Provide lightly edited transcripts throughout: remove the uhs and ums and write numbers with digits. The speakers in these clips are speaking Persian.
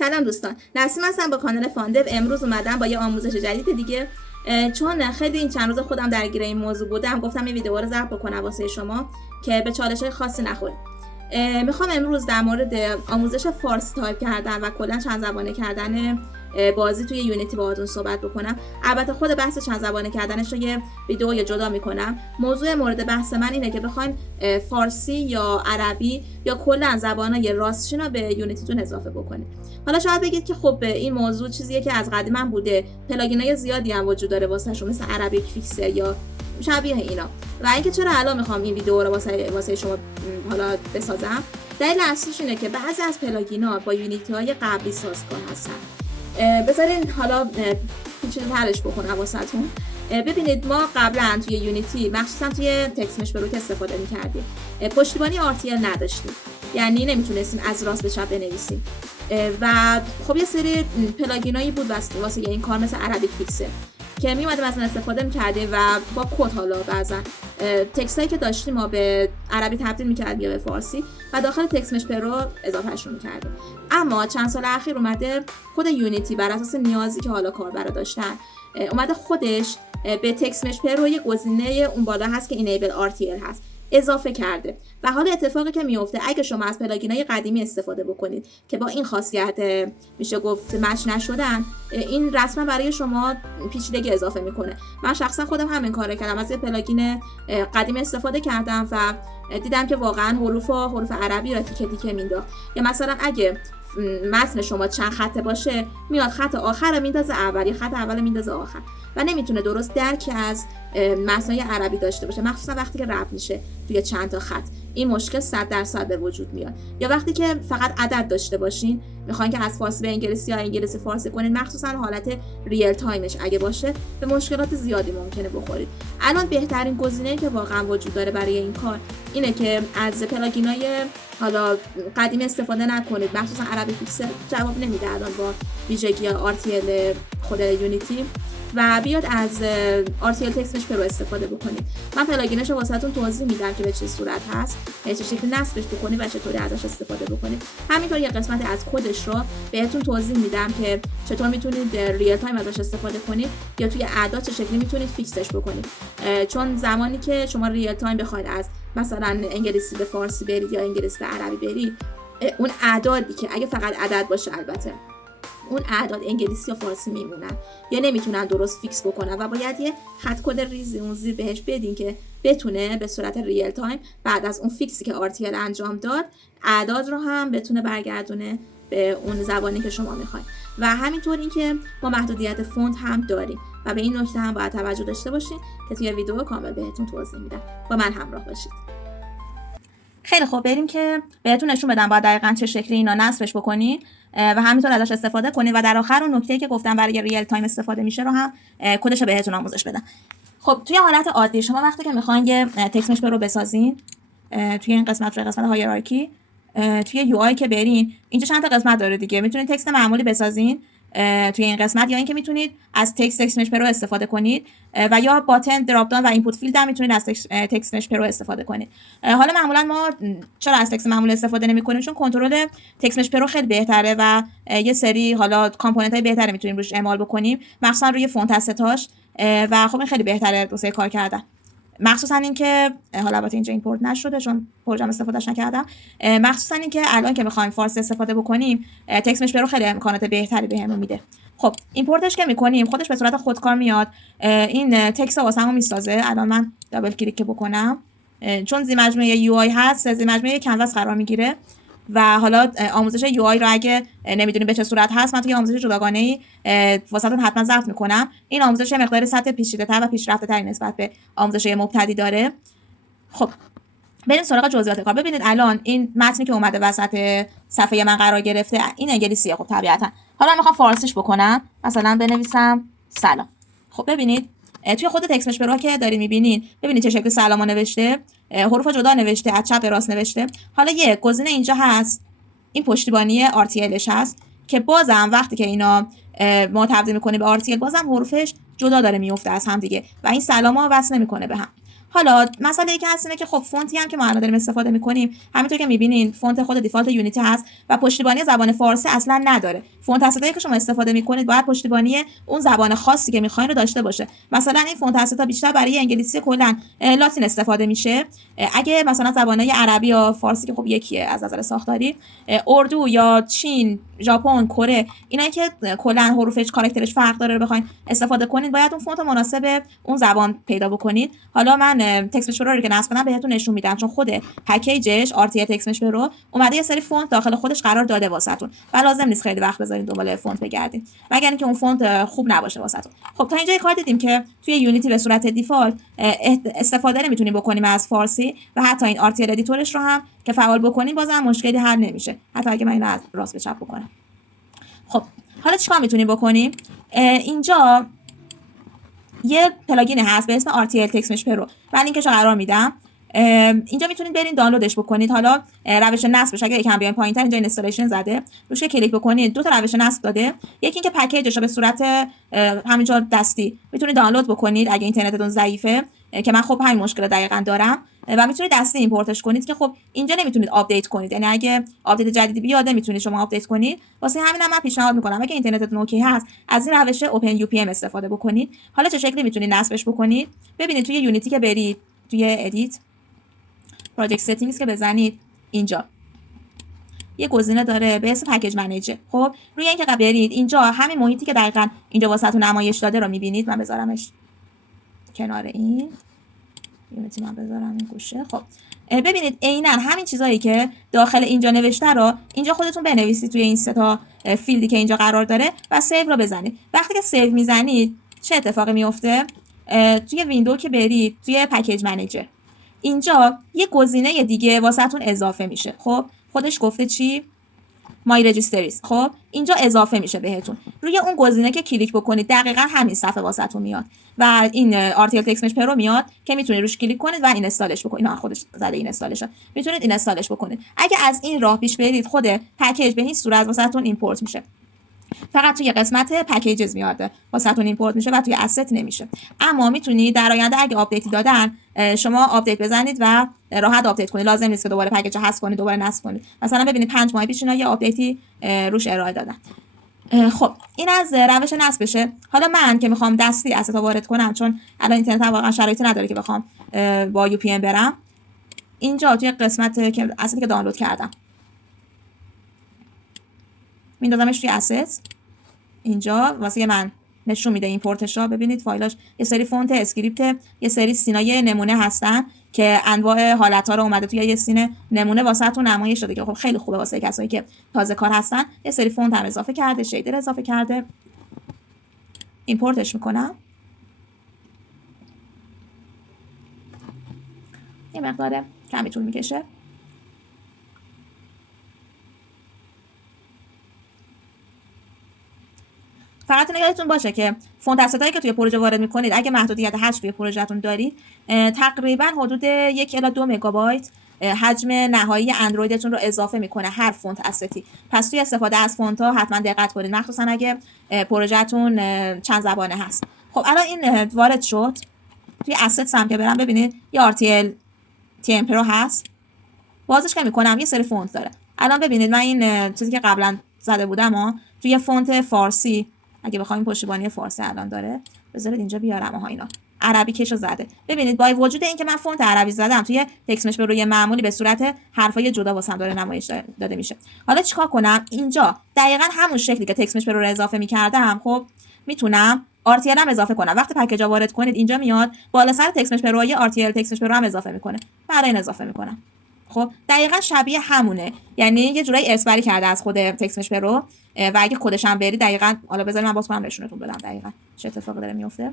سلام دوستان، نسیم هستم با کانال فاندو. امروز اومدم با یه آموزش جدید دیگه. چون خیلی این چند روز خودم درگیر این موضوع بودم، گفتم این ویدیو رو ضبط بکنم واسه شما که به چالش‌های خاصی نخورید. میخوام امروز در مورد آموزش فارسی تایپ کردن و کلا چند زبانه کردن بازی توی یونیتی باهاتون صحبت بکنم. البته خود بحث چند زبانه کردنش رو یه ویدیو جدا میکنم. موضوع مورد بحث من اینه که بخواید فارسی یا عربی یا کلا زبانای راستشین رو به یونیتیتون اضافه بکنید. حالا شاید بگید که خب این موضوع چیزیه که از قدیم هم بوده، پلاگینای زیادی هم وجود داره واسهشون، مثل عربیک فیکسر یا شبیه اینا. و اینکه چرا الان میخوام این ویدیو رو واسه شما حالا بسازم، دلیل اصلیش اینه که بعضی از پلاگینا با یونیتی های قبلی سازگار هستن. بذارین حالا پیچیده‌ترش بکنم واسهتون. ببینید ما قبلا توی یونیتی مخصوصا توی تکست مش برو که استفاده می‌کردیم، پشتیبانی RTL نداشتیم، یعنی نمیتونستیم از راست به چپ بنویسیم و خب یه سری پلاگینایی بود واسه این کار، مثل عربیک فیکسر که میومدیم مثلا استفاده می‌کردیم و با کد حالا بعضا تکستایی که داشتیم ما به عربی تبدیل می‌کردیم یا به فارسی و داخل تکست مش پرو اضافهش رو می‌کردیم. اما چند سال اخیر اومده خود یونیتی بر اساس نیازی که حالا کاربرا داشتن، اومده خودش به تکست مش پرو یه گزینه اون بالا هست که اینیبل RTL هست اضافه کرده. و حالا اتفاقی که میفته اگه شما از پلاگینای قدیمی استفاده بکنید که با این خاصیت میشه گفت مچ نشدن، این رسما برای شما پیچیدگی اضافه میکنه. من شخصا خودم همین کارو کردم، از یه پلاگین قدیمی استفاده کردم و دیدم که واقعا حروف عربی را تیکه تیکه مینداخت. یا مثلا اگه متن شما چند خطه باشه، میاد خط آخر رو میندازه اول یا خط اول رو میندازه آخر و نمیتونه درست درکی از متنای عربی داشته باشه، مخصوصا وقتی که ربط میشه توی چند تا خط. این مشکل 100% به وجود میاد. یا وقتی که فقط عدد داشته باشین، میخواین که از فارسی به انگلیسی یا انگلیسی فارسی کنین، مخصوصا حالت ریل تایمش اگه باشه، به مشکلات زیادی ممکنه بخورید. الان بهترین گزینه‌ای که واقعا وجود داره برای این کار اینه که از پلاگینای حالا قدیمی استفاده نکنید، مخصوصا عربی فیکسر جواب نمیده الان با ویژگی RTL خود یونیتی، و بیاد از RTL تکست مش پرو استفاده بکنید. من پلاگینش رو واسهتون توضیح میدم که به چه صورت هست، چه شکلی نصبش بکنید و چطوری ازش استفاده بکنید. همینطور یه قسمت از کدش رو بهتون توضیح میدم که چطور میتونید ریل تایم ازش استفاده کنید یا توی اعداد چه شکلی میتونید فیکسش بکنید. چون زمانی که شما ریل تایم بخواید از مثلا انگلیسی به فارسی برید یا انگلیسی به عربی برید، اون اعدادی که اگه فقط عدد باشه، البته اون اعداد انگلیسی یا فارسی میمونن یا نمیتونن درست فیکس بکنن و باید یه خط کد ریزی اون زیر بهش بدین که بتونه به صورت ریل تایم بعد از اون فیکسی که RTL انجام داد، اعداد رو هم بتونه برگردونه به اون زبانی که شما میخواید. و همینطور این که ما محدودیت فونت هم داریم و به این نکته هم باید توجه داشته باشین که توی ویدیو کامل بهتون توضیح میدم. با من همراه باشید. خیلی خوب، بریم که بهتون نشون بدم باید دقیقاً چه شکلی اینا نصبش بکنید و همینطور ازش استفاده کنید و در آخر اون نکته‌ای که گفتم برای ریل تایم استفاده میشه رو هم کدش رو بهتون آموزش بدم. خب توی حالت عادی شما وقتی که میخواین یه تکست مش رو بسازین، توی این قسمت هایرارکی، توی یو آی که برین، اینجا چند تا قسمت داره دیگه. میتونید تکست معمولی بسازین توی این قسمت، یا اینکه میتونید از تکست مش پرو استفاده کنید و یا باتن دراپ داون و اینپوت فیلد هم میتونید از تکست مش پرو استفاده کنید. حالا معمولا ما چرا از تکست معمولی استفاده نمی‌کنیم؟ چون کنترل تکست مش پرو خیلی بهتره و یه سری حالا کامپوننت‌های بهتری میتونیم روش اعمال بکنیم، مخصوصا روی فونت استاش و خب این خیلی بهتره واسه کار کردن. مخصوصا اینکه حالا البته اینجا ایمپورت نشده چون پروژه استفادهش نکردم، مخصوصا اینکه الان که می‌خوایم فارسی استفاده بکنیم، تکست مش پرو خیلی امکانات بهتری بهمون میده. خب ایمپورتش که می‌کنیم خودش به صورت خودکار میاد، این تکست رو واسمون میسازه. الان من دابل کلیک بکنم، چون زیر مجموعه یو آی هست، زیر مجموعه کنواس قرار میگیره و حالا آموزش یو آی رو اگه نمیدونیم به چه صورت هست، من توی آموزش جداگانه‌ای واسهتون حتما ضبط میکنم. این آموزش مقدار سطح پیچیده‌تر و پیشرفته‌تری نسبت به آموزش مبتدی داره. خب بریم سراغ جزئیات کار. ببینید الان این متنی که اومده وسط صفحه من قرار گرفته، این انگلیسیه. خب طبیعتا حالا من میخوام فارسیش بکنم، مثلا بنویسم سلام. خب ببینید توی خود تکست مش پرو که دارید میبینید، ببینید چه شکلی سلام نوشته، حروف جدا نوشته، از چپ به راست نوشته. حالا یه گزینه اینجا هست، این پشتیبانی RTLش هست که بازم وقتی که اینا ما تبدیل میکنیم به RTL، بازم حروفش جدا داره میفته از هم دیگه و این سلاما وصل نمیکنه به هم. حالا مسئله ای که هست اینه که خب فونتی هم که ما الان داریم استفاده می‌کنیم همونطور که می‌بینین فونت خود دیفالت یونیتی هست و پشتیبانی زبان فارسی اصلا نداره. فونت اسیدایی که شما استفاده می‌کنید باید پشتیبانی اون زبان خاصی که می‌خواین رو داشته باشه. مثلا این فونت اسیدا بیشتر برای انگلیسی کلا لاتین استفاده میشه. اگه مثلا زبان‌های عربی یا فارسی که خب یکیه از نظر ساختاری، اردو یا چین، ژاپن، کره، اینایی که کلا حروفش کاراکترش فرق داره رو بخواید استفاده کنید باید اون فونت مناسب اون زبان پیدا بکنید. حالا من تکست مشپرو رو که نصب کنم بهتون نشون میدم چون خود پکیجش RTL تکست مشپرو اومده یه سری فونت داخل خودش قرار داده واسهتون و لازم نیست خیلی وقت بذارید دنبال فونت بگردید مگر اینکه اون فونت خوب نباشه واسهتون. خب تا اینجا کار دیدیم که توی یونیتی به صورت دیفالت استفاده نمیتونیم بکنیم از فارسی و حتی این RTL ادیتورش رو هم که فعال بکنیم بازم مشکلی حل نمیشه حتی اگه من اینو از راست به چپ بکنم. خب حالا چیکار میتونیم بکنیم؟ اینجا یه پلاگین هست به اسم RTL تکست مشپرو من لینکش رو قرار میدم. اینجا میتونید برین دانلودش بکنید. حالا روش نصبش اگه یکم بیاین پایین‌تر اینجا اینستالیشن زده روش کلیک بکنید دو تا روش نصب داده. یکی اینکه پکیجش رو به صورت همینجا دستی میتونید دانلود بکنید اگه اینترنتتون ضعیفه که من خب همین مشکل دقیقاً دارم و میتونید دستی ایمپورتش کنید که خب اینجا نمیتونید آپدیت کنید یعنی اگه آپدیت جدیدی بیاد نمیتونید شما آپدیت کنید. واسه همین من پیشنهاد میکنم اگه اینترنتتون اوکی هست از این روش اوپن یو پی ام استفاده بکنید. حالا چه شکلی میتونید نصبش بکنید؟ ببینید توی یونیتی که برید توی ادیت پروژکت سیتینگز که بزنید اینجا یه گزینه داره به اسم پکیج منیجر. خب روی این که برید اینجا همین محیطی که دقیقاً اینجا واسهتون نمایش داده رو میبینید. من بذارمش کنار این یونیتی من بذارم این گوشه. خب ببینید عیناً همین چیزایی که داخل اینجا نوشته رو اینجا خودتون بنویسید توی این سه تا فیلدی که اینجا قرار داره و سیو رو بزنید. وقتی که سیو میزنید چه اتفاقی میفته؟ توی ویندو که برید توی پکیج منیجر اینجا یه گزینه دیگه واسهتون اضافه میشه. خب خودش گفته چی؟ مای رجیستریز. خب اینجا اضافه میشه بهتون. روی اون گزینه که کلیک بکنید دقیقاً همین صفحه واسهتون میاد و این RTL تکست مشپرو میاد که میتونید روش کلیک کنید و این اینستالش بکنید. نه خودش زده این اینستالش میتونید این اینستالش بکنید. اگه از این راه پیش برید خود پکیج به این صورت واسهتون ایمپورت میشه. فقط توی قسمت پکیجز میاد واسهتون ایمپورت میشه و توی asset نمیشه. اما میتونید در آینده اگه آپدیتی دادن شما آپدیت بزنید و راحت آپدیت کنید. لازم نیست که دوباره پکیج رو حذف کنید دوباره نصب کنید. مثلا ببینید 5 ماه پیش اینا یه آپدیتی روش ارائه دادن. خب این از روش نصبشه. حالا من که میخوام دستی asset وارد کنم چون الان اینترنت واقعا شرایطی نداره که بخوام با یو پی ام برم اینجا توی قسمت که asset که دانلود کردم میندازمش توی asset اینجا واسه من نشون میده ایمپورتش رو. ببینید فایلاش یه سری فونت اسکریپت یه سری سینای نمونه هستن که انواع حالت‌ها رو اومده توی یه سین نمونه واسهتون نمایش داده که خب خیلی خوبه واسه کسایی که تازه کار هستن. یه سری فونت هم اضافه کرده شیدر اضافه کرده. ایمپورتش میکنم یه مقدار کمی طول میکشه. فقط اینو یادتون باشه که فونت اسیدایی که توی پروژه وارد میکنید اگه محدودیت حجم توی پروژهتون دارید تقریبا حدود 1 الی 2 مگابایت حجم نهایی اندرویدتون رو اضافه میکنه هر فونت اسیدی. پس توی استفاده از فونت ها حتما دقت کنید مخصوصا اگه پروژهتون چند زبانه هست. خب الان این وارد شد توی اسیدز هم که برم ببینید یه RTL تمپرو هست. بازش که میکنم یه سری فونت داره. الان ببینید من این چیزی که قبلا زده بودم توی فونت فارسی اگه بخوایم پشتیبانی فارسی الان داره بذارید اینجا بیارم اینا عربی کشو زده. ببینید با وجود اینکه من فونت عربی زدم توی تکست مشپرو معمولی به صورت حرفای جدا واسم داره نمایش داده میشه. حالا چیکار کنم؟ اینجا دقیقاً همون شکلی که تکست مشپرو رو اضافه می‌کردم خب میتونم RTL هم اضافه کنم. وقتی پکیج وارد کنید اینجا میاد بالا سر تکست مشپرو RTL تکست مشپرو هم اضافه میکنه. برای این اضافه میکنم. خب دقیقاً شبیه همونه یعنی یه جورایی اسپری کرده از خود تکست مشپرو و اگه خودش هم بری دقیقاً حالا بذارید من باز کنم نشونتون بدم دقیقاً چه اتفاقی داره میفته.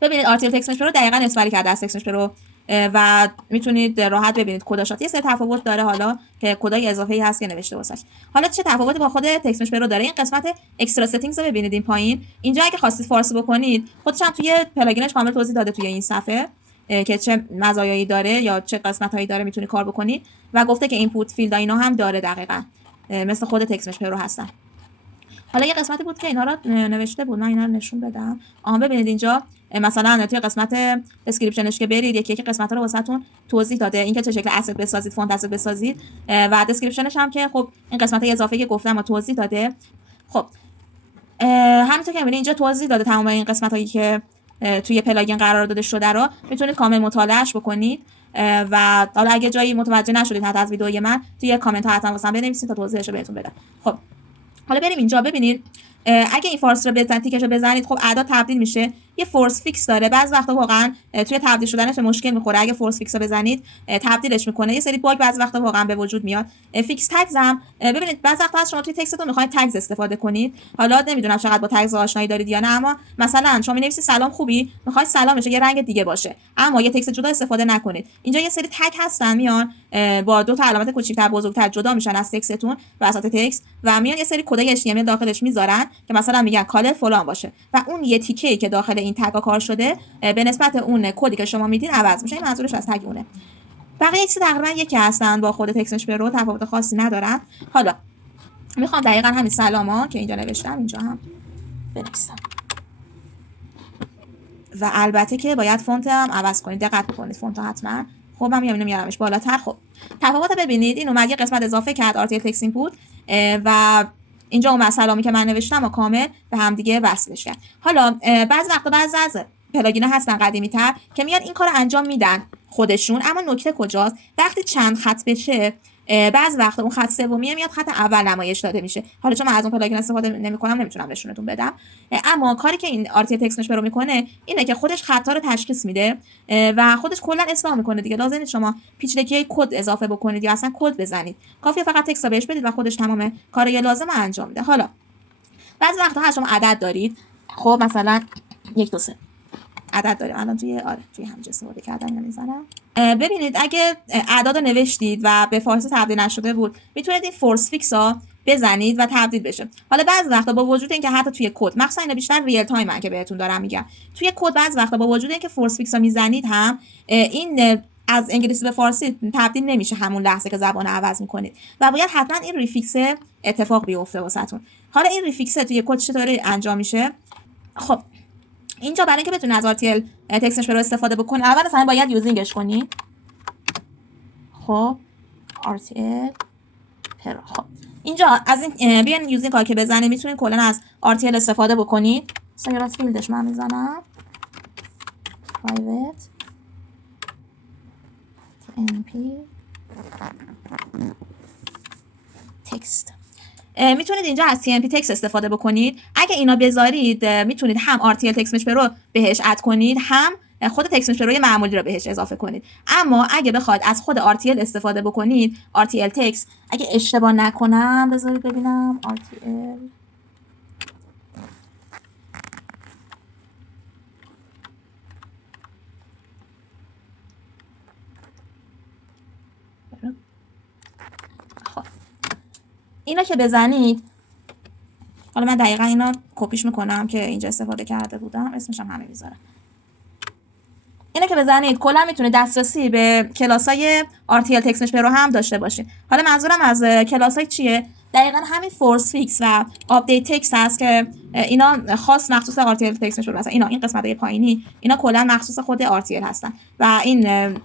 ببینید RTL تکست مشپرو دقیقاً اسپری کرده از تکست مشپرو و میتونید راحت ببینید کداشات یه سری تفاوت داره حالا که کدای اضافه‌ای هست که نوشته واسش. حالا چه تفاوتی با خود تکست مشپرو داره؟ این قسمت اکسترا ستینگز رو ببینید این پایین اینجا اگه خواستید فارسی بکنید خودش هم توی پلاگینش کامل توضیح داده توی این صفحه که چه مزایایی داره یا چه قسمت‌هایی داره میتونید کار بکنید و گفته که اینپوت فیلد اینا هم داره دقیقاً مثل خود تکست مشپرو هستن. حالا یه قسمتی بود که اینا رو نوشته بود، من اینا رو نشون بدم. ببینید اینجا مثلا توی قسمت دسکریپشنش که برید یکی قسمت‌ها رو واسهتون توضیح داده، اینکه چه شکل اسید بسازید، فونت اسید بسازید و دسکریپشنش هم که خب این قسمت اضافه که گفتم توضیح داده. خب همینطور که می‌بینید اینجا توضیح داده تمام این قسمت‌هایی که توی پلاگین قرار داده شده رو میتونید کامل مطالعهش بکنید و حالا اگه جایی متوجه نشدید حتی از ویدیوی من توی کامنت ها حتما واسم بنویسید تا توضیحش رو بهتون بدم. خب حالا بریم اینجا ببینید اگه این فورس رو بزنید، تیکش رو بزنید، خب اعداد تبدیل میشه. یه فورس فیکس داره، بعضی وقتا واقعا توی تبدیل شدنش مشکل میخوره. اگه فورس فیکس رو بزنید تبدیلش میکنه. یه سری باگ بعضی وقتا واقعا به وجود میاد. فیکس تگز هم ببینید بعضی وقتا شما توی تکستتون میخواید تگز استفاده کنید. حالا نمیدونم چقدر با تگز آشنایی دارید یا نه، اما مثلا شما می‌نویسید سلام خوبی، میخواید سلامش یه رنگ دیگه باشه، اما یه تکست جدا استفاده نکنید. اینجا یه سری تگ هستن میان با دو تا علامت کوچیک‌تر بزرگتر جدا میشن از تکستتون وسط تکست و میان یه سری کدای HTML داخلش میذارن که مثلا میگن کال فلان باشه و اون یه تیکه‌ای که داخل این تگ کار شده به نسبت اون کدی که شما میدین عوض میشه. این منظورش از تگ اونه. بقیه ایکس تقریبا یکی هستن، با خود تکستش برو تفاوت خاصی ندارن. حالا میخوام دقیقاً همین سلاما که اینجا نوشتم اینجا هم بنویسم و البته که باید فونت هم عوض کنید، دقت بکنید فونت حتما. خب من اینو میارمش بالاتر. خب تفاوت ببینید، این اومد یه قسمت اضافه کرد RTL تکست اینپوت و اینجا اون سلامی که من نوشتم و کامل به هم دیگه وصلش کرد. حالا بعضی وقتا بعضی از پلاگینا هستن قدیمی تر که میان این کارو انجام میدن خودشون، اما نکته کجاست؟ وقتی چند خط بشه بعضی وقتا اون خط سومی میاد خط اول نمایش داده میشه. حالا چون من از اون پلاگین استفاده نمیکنم نمیتونم نشونتون بدم، اما کاری که این RTL تکست رو میکنه اینه که خودش خطا رو تشخیص میده و خودش کلا اصلاح میکنه دیگه. لازم نیست شما پیچیدگی کد اضافه بکنید یا اصلا کد بزنید، کافیه فقط تکست رو بهش بدید و خودش تمام کارهای لازم رو انجام میده. حالا بعضی وقتا هست شما عدد دارید، خب مثلا 1 2 3 عدد داریم الان توی همینجا استفاده کردم نمیزنم. ببینید اگه اعداد رو نوشتید و به فارسی تبدیل نشده بود میتونید این فورس فیکس ها بزنید و تبدیل بشه. حالا بعضی وقتا با وجود اینکه حتی توی کد، مخصوصا اینا بیشتر ریل تایم من که بهتون دارم میگم، توی کد بعضی وقتا با وجود اینکه فورس فیکس ها میزنید هم این از انگلیسی به فارسی تبدیل نمیشه همون لحظه که زبان عوض میکنید و باید حتما این ریفیکس اتفاق بیفته واسهتون. حالا این ریفیکس توی کد چطوری انجام میشه؟ خب اینجا برای اینکه بتونید از RTL تکستش رو استفاده بکنید اول اصلا باید یوزینگش کنید. خب RTL پر. خب اینجا از این بیان یوزینگ کار که بزنید میتونید کلا از RTL استفاده بکنید. سیارات فیلدش من میزنم private tmp text. میتونید اینجا از TMP تکست استفاده بکنید. اگه اینا بذارید میتونید هم RTL تکست رو بهش اد کنید هم خود تکست روی معمولی رو بهش اضافه کنید. اما اگه بخواید از خود RTL استفاده بکنید RTL تکست، اگه اشتباه نکنم بذارید ببینم RTL اینا که بزنید، حالا من دقیقا اینا کپیش میکنم که اینجا استفاده کرده بودم، اسمش هم همه میذارم. اینا که بزنید کلا میتونه دسترسی به کلاسای RTL تکست رو هم داشته باشید. حالا منظورم از کلاسای چیه؟ دقیقا همین فورس فیکس و آپدیت تکست هست که اینا خاص مخصوص RTL تکست رو، مثلا این قسمتای پایینی اینا کلا مخصوص خود RTL هستن و این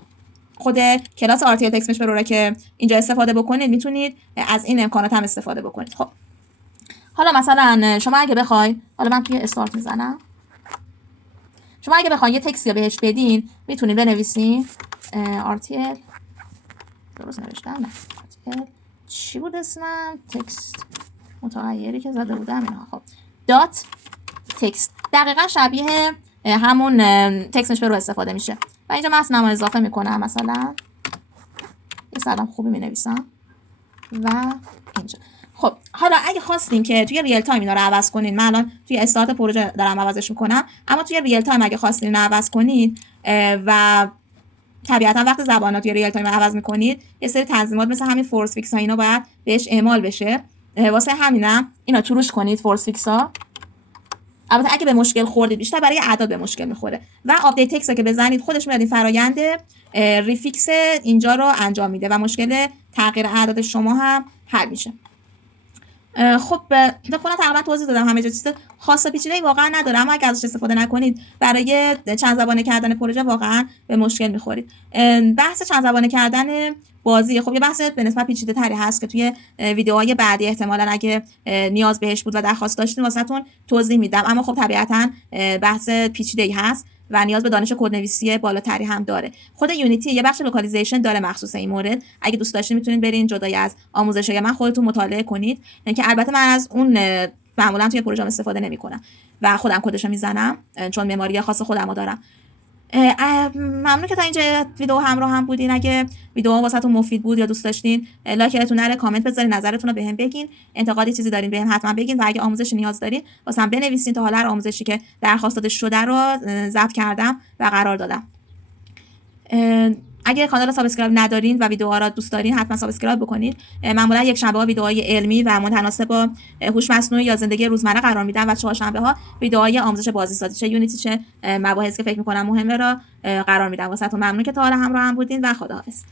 خود کلاس RTL تکست رو که اینجا استفاده بکنید میتونید از این امکانات هم استفاده بکنید. خب حالا مثلا شما اگه بخواید، حالا من توی استارت میزنم، شما اگه بخواید یه تکستی بهش بدین میتونید بنویسین RTL، درست نوشتم نه RTL چی بود اسمم، تکست متغیری که زده بودم اینا. خب دات تکست دقیقا شبیه همون تکست رو استفاده میشه و اینجا من اصلا اضافه میکنم، مثلا یه سلام خوبی مینویسم و اینجا. خب حالا اگه خواستین که توی ریل تایم اینا رو عوض کنین، من الان توی استارت پروژه دارم عوضش میکنم، اما توی ریل تایم اگه خواستین عوض کنید و طبیعتا وقتی زبانات توی ریل تایم عوض میکنید یه سری تنظیمات مثل همین فورس فیکس ها اینا باید بهش اعمال بشه. واسه همینم اینا تو روش کنید فورس فیکس ها. البته اگه به مشکل خوردید بیشتر برای اعداد به مشکل میخوره و آپدیت تکست که بزنید خودش میاد این فرآیند ریفیکس اینجا رو انجام میده و مشکل تغییر اعداد شما هم حل میشه. خب خودم تقریبا توضیح دادم، همه جا چیز خاص پیچیده‌ای واقعا نداره، اما اگه ازش استفاده نکنید برای چند زبانه کردن پروژه واقعا به مشکل میخورید. بحث چند زبانه کردن بازی خب یه بحث به نسبت پیچیده تری هست که توی ویدیوهای بعدی احتمالاً اگه نیاز بهش بود و درخواست داشتین واسهتون توضیح میدم، اما خب طبیعتاً بحث پیچیده‌ای هست و نیاز به دانش کدنویسی بالاتری هم داره. خود یونیتی یه بخش لوکالیزیشن داره مخصوص این مورد، اگه دوست داشتین میتونید برین جدای از آموزشای من خودتون مطالعه کنید، که البته من از اون معمولا توی پروژه‌ام استفاده نمی‌کنم و خودم کدش رو میزنم چون معماری خاص خودمو دارم. ممنون که تا اینجا ویدیو همراه هم بودین. اگه ویدیو واسهتون مفید بود یا دوست داشتین لایکتون نره، کامنت بذارین، نظرتون رو بهم بگین، انتقادی چیزی دارین بهم حتما بگین و اگه آموزش نیاز دارین واسم بنویسین تا حالا هر آموزشی که درخواست داده شده رو ضبط کردم و قرار دادم. اگه کانال رو سابسکرایب ندارین و ویدیوها رو دوست دارین حتما سابسکرایب بکنید. معمولا یک شنبه ها ویدیوهای علمی و متناسب با هوش مصنوعی یا زندگی روزمره قرار میدم و چهارشنبه ها ویدیوهای آموزش بازیسازی چه یونیتی چه مباحثی که فکر میکنم مهمه را قرار میدم واسهتون. ممنون که تا حالا همراه هم بودین و خداحافظ.